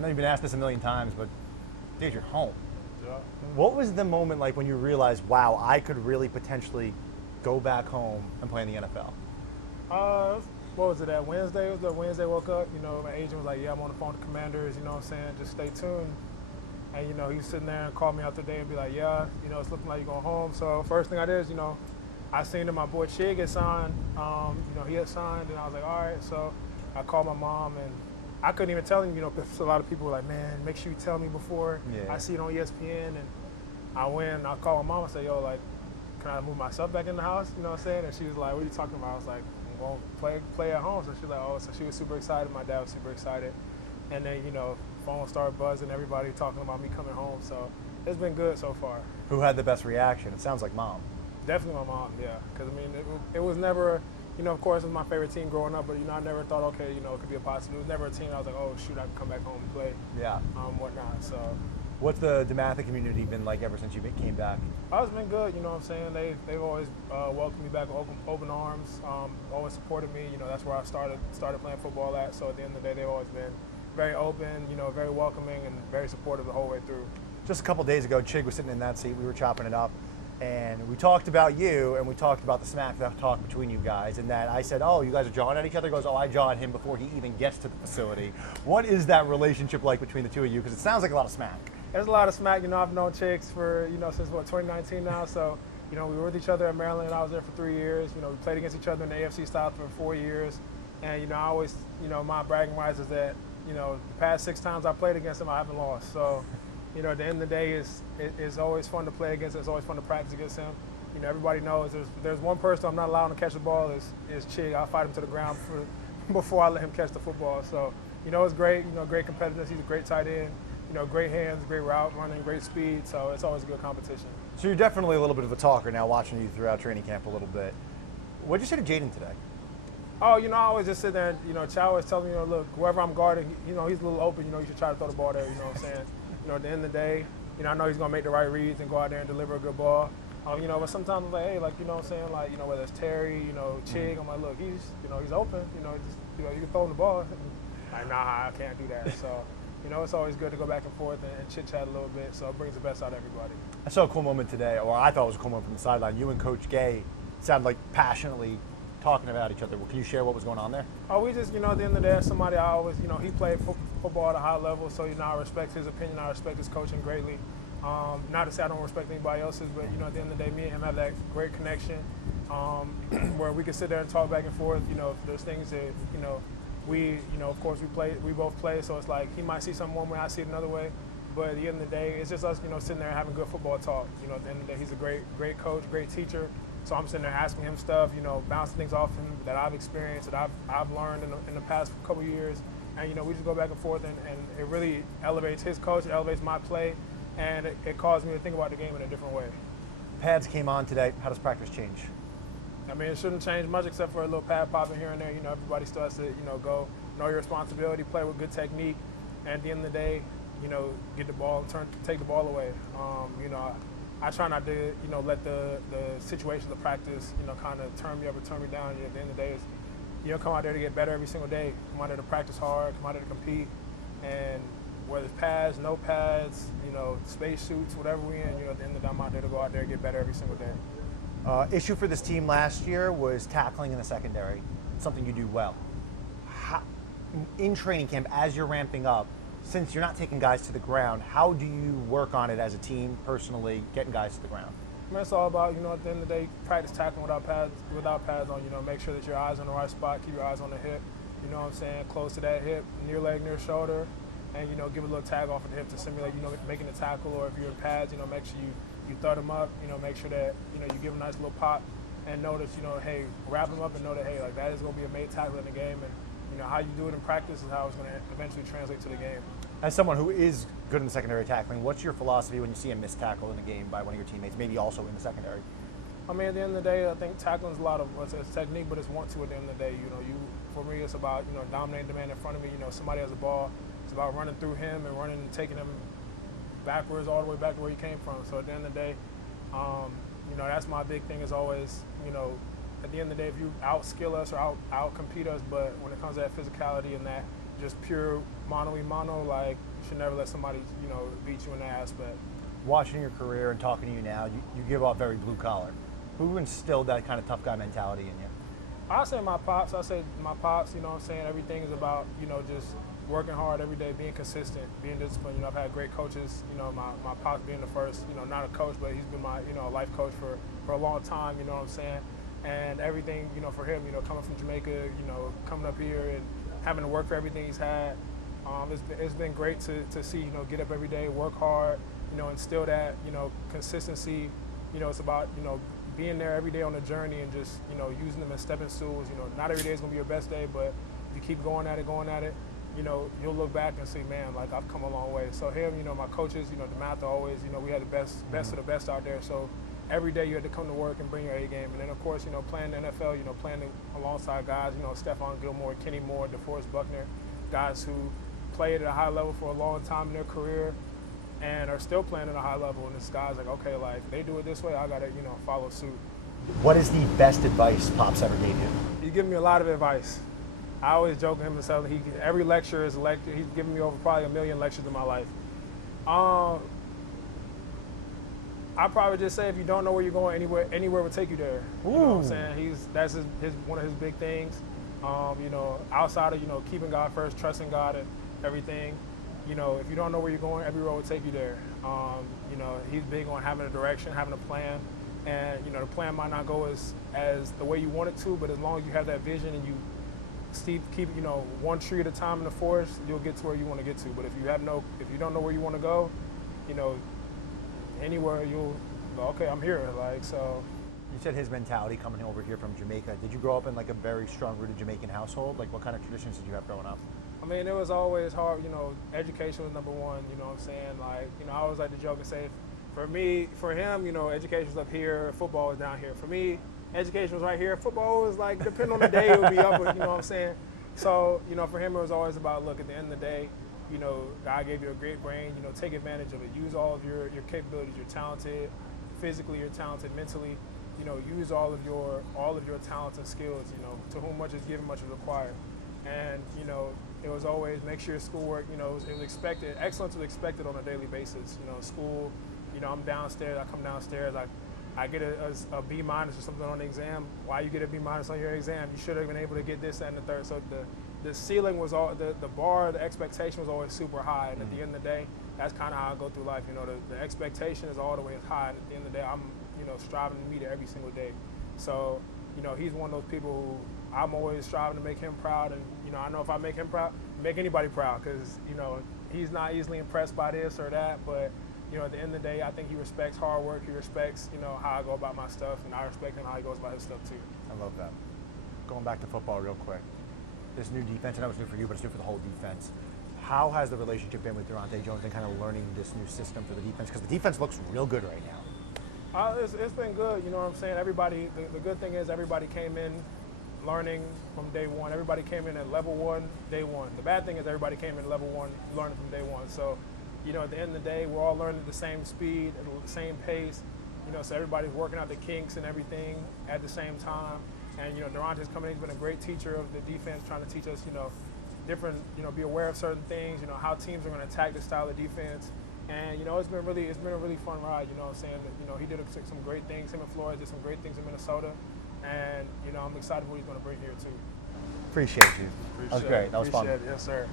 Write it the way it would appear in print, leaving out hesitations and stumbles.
I know you've been asked this a million times, but dude, you're home. Yeah. What was the moment like when you realized, wow, I could really potentially go back home and play in the NFL? What was it, that Wednesday? It was the Wednesday I woke up, my agent was like, yeah, I'm on the phone with the Commanders, you know what I'm saying, just stay tuned. And, he was sitting there and called me out the day and be like, yeah, it's looking like you're going home. So first thing I did is, I seen that my boy Chig had signed, he had signed, and I was like, all right. So I called my mom, and I couldn't even tell him, because a lot of people were like, man, make sure you tell me before I see it on ESPN. And I went and I called my mom and said, yo, like, can I move myself back in the house? You know what I'm saying? And she was like, what are you talking about? I was like, well, play at home. So she was like, oh, so she was super excited. My dad was super excited. And then, phone started buzzing, everybody talking about me coming home. So it's been good so far. Who had the best reaction? It sounds like mom. Definitely my mom, yeah. Because, it was never, of course, it was my favorite team growing up, but, I never thought, okay, it could be a possibility. It was never a team I was like, oh, shoot, I can come back home and play. Yeah. Whatnot, so. What's the DeMatha community been like ever since you came back? Oh, it's been good, you know what I'm saying? They've always welcomed me back with open arms, always supported me. That's where I started playing football at. So at the end of the day, they've always been very open, very welcoming and very supportive the whole way through. Just a couple days ago, Chig was sitting in that seat. We were chopping it up. And we talked about you, and we talked about the smack talk between you guys, and that I said, oh, you guys are jawing at each other? He goes, oh, I jaw at him before he even gets to the facility. What is that relationship like between the two of you? Because it sounds like a lot of smack. There's a lot of smack. I've known Chicks for, since, 2019 now. So, we were with each other at Maryland. I was there for 3 years. We played against each other in the AFC South for 4 years. And, I always, my bragging rights is that, the past 6 times I played against him, I haven't lost. So, at the end of the day, it's always fun to play against him. It's always fun to practice against him. Everybody knows there's one person I'm not allowed to catch the ball is Chig. I'll fight him to the ground before I let him catch the football. So, it's great. Great competitiveness. He's a great tight end. Great hands, great route running, great speed. So it's always a good competition. So you're definitely a little bit of a talker now, watching you throughout training camp a little bit. What did you say to Jaden today? Oh, I always just sit there and, Chow always tells me, look, whoever I'm guarding, he's a little open, you should try to throw the ball there, you know what I'm saying? At the end of the day, I know he's going to make the right reads and go out there and deliver a good ball. But sometimes I'm like, hey, like, you know what I'm saying? Like, whether it's Terry, Chig, I'm like, look, he's open, you can throw him the ball. Like, nah, I can't do that. So, it's always good to go back and forth and chit-chat a little bit, so it brings the best out of everybody. I saw a cool moment today, or I thought it was a cool moment from the sideline. You and Coach Gay sounded like passionately talking about each other. Well, can you share what was going on there? Oh, we just, at the end of the day, somebody I always, he played football at a high level, so, I respect his opinion. I respect his coaching greatly. Not to say I don't respect anybody else's, but, at the end of the day, me and him have that great connection where we can sit there and talk back and forth. If there's things that, we, of course, we both play, so it's like he might see something one way, I see it another way. But at the end of the day, it's just us, sitting there having good football talk. At the end of the day, he's a great coach, great teacher. So I'm sitting there asking him stuff, bouncing things off him that I've experienced, that I've learned in the past couple of years. And, we just go back and forth, and it really elevates his coach, it elevates my play, and it caused me to think about the game in a different way. Pads came on today. How does practice change? It shouldn't change much except for a little pad popping here and there. Everybody still has to, go know your responsibility, play with good technique, and at the end of the day, get the ball, take the ball away. I try not to, let the situations of practice, kind of turn me up or turn me down. At the end of the day, come out there to get better every single day. Come out there to practice hard, come out there to compete, and whether it's pads, no pads, space shoots, whatever we're in, at the end of the day, I'm out there to go out there and get better every single day. Issue for this team last year was tackling in the secondary, something you do well. In training camp, as you're ramping up, since you're not taking guys to the ground, how do you work on it as a team, personally, getting guys to the ground? It's all about, at the end of the day, practice tackling without pads on, make sure that your eyes on the right spot, keep your eyes on the hip, you know what I'm saying, close to that hip, near leg, near shoulder, and, give a little tag off of the hip to simulate, making a tackle, or if you're in pads, make sure you throw them up, make sure that, you give a nice little pop and know that, hey, wrap them up and know that, hey, like that is going to be a made tackle in the game, and, how you do it in practice is how it's going to eventually translate to the game. As someone who is good in the secondary tackling, what's your philosophy when you see a missed tackle in a game by one of your teammates, maybe also in the secondary? At the end of the day, I think tackling is a lot of it's technique, but it's want-to at the end of the day. For me, it's about, dominating the man in front of me. Somebody has a ball. It's about running through him and running and taking him backwards all the way back to where he came from. So at the end of the day, that's my big thing is always, at the end of the day, if you out-skill us or out-compete us, but when it comes to that physicality and that just pure mano y mano, like you should never let somebody, beat you in the aspect. Watching your career and talking to you now, you give off very blue collar. Who instilled that kind of tough guy mentality in you? I say my pops. Everything is about, just working hard every day, being consistent, being disciplined. I've had great coaches. My pops being the first, not a coach, but he's been my, life coach for a long time, you know what I'm saying? And everything, for him, coming from Jamaica, coming up here and having to work for everything he's had. It's been great to see, get up every day, work hard, instill that, consistency. It's about, being there every day on the journey and just, using them as stepping stools. Not every day is going to be your best day, but if you keep going at it, you'll look back and see, man, like I've come a long way. So him, my coaches, DeMatha always, we had the best of the best out there. So every day you had to come to work and bring your A game. And then of course, playing the NFL, playing alongside guys, Stephon Gilmore, Kenny Moore, DeForest Buckner, guys who played at a high level for a long time in their career and are still playing at a high level. And this guy's like, okay, like they do it this way, I gotta, follow suit. What is the best advice Pops ever gave you? He gave me a lot of advice. I always joke with him and tell him every lecture is a lecture. He's given me over probably 1 million lectures in my life. I probably just say if you don't know where you're going, anywhere will take you there. You know what I'm saying? That's one of his big things. Outside of keeping God first, trusting God and everything. If you don't know where you're going, every road will take you there. He's big on having a direction, having a plan, and the plan might not go as the way you want it to, but as long as you have that vision and you keep one tree at a time in the forest, you'll get to where you want to get to. But if you don't know where you want to go, anywhere you'll go, okay, I'm here. Like, so. You said his mentality coming over here from Jamaica. Did you grow up in like a very strong-rooted Jamaican household? Like, what kind of traditions did you have growing up? I mean, it was always hard. Education was number one. You know what I'm saying? Like, I always like to joke and say, for him, education was up here, football was down here. For me, education was right here. Football was like, depending on the day, it would be up. You know what I'm saying? So, for him, it was always about, look, at the end of the day, God gave you a great brain. Take advantage of it. Use all of your capabilities. You're talented physically. You're talented mentally. Use all of your talents and skills. To whom much is given, much is required. And it was always make sure your schoolwork. It was expected. Excellence was expected on a daily basis. School. I'm downstairs. I come downstairs. I get a B- or something on the exam. Why you get a B- on your exam? You should have been able to get this, that, and the third. So the ceiling was the bar, the expectation was always super high. And at the end of the day, that's kind of how I go through life. The expectation is all the way high. And at the end of the day, I'm striving to meet it every single day. So he's one of those people who I'm always striving to make him proud. And I know if I make him proud, make anybody proud, because he's not easily impressed by this or that, but. At the end of the day, I think he respects hard work. He respects, how I go about my stuff, and I respect him how he goes about his stuff too. I love that. Going back to football real quick. This new defense, I know it's new for you, but it's new for the whole defense. How has the relationship been with Durante Jones and kind of learning this new system for the defense? Because the defense looks real good right now. It's been good, you know what I'm saying? Everybody, the good thing is everybody came in learning from day one. Everybody came in at level one, day one. The bad thing is everybody came in level one, learning from day one. So, at the end of the day, we're all learning at the same speed, at the same pace. So everybody's working out the kinks and everything at the same time. And, Durante's coming in, he's been a great teacher of the defense, trying to teach us, different, be aware of certain things, how teams are going to attack this style of defense. And, it's been a really fun ride, you know what I'm saying? He did some great things. Him and Flores did some great things in Minnesota. And, I'm excited for what he's going to bring here, too. Appreciate you. That was great. That was fun. Appreciate it. Yes, sir.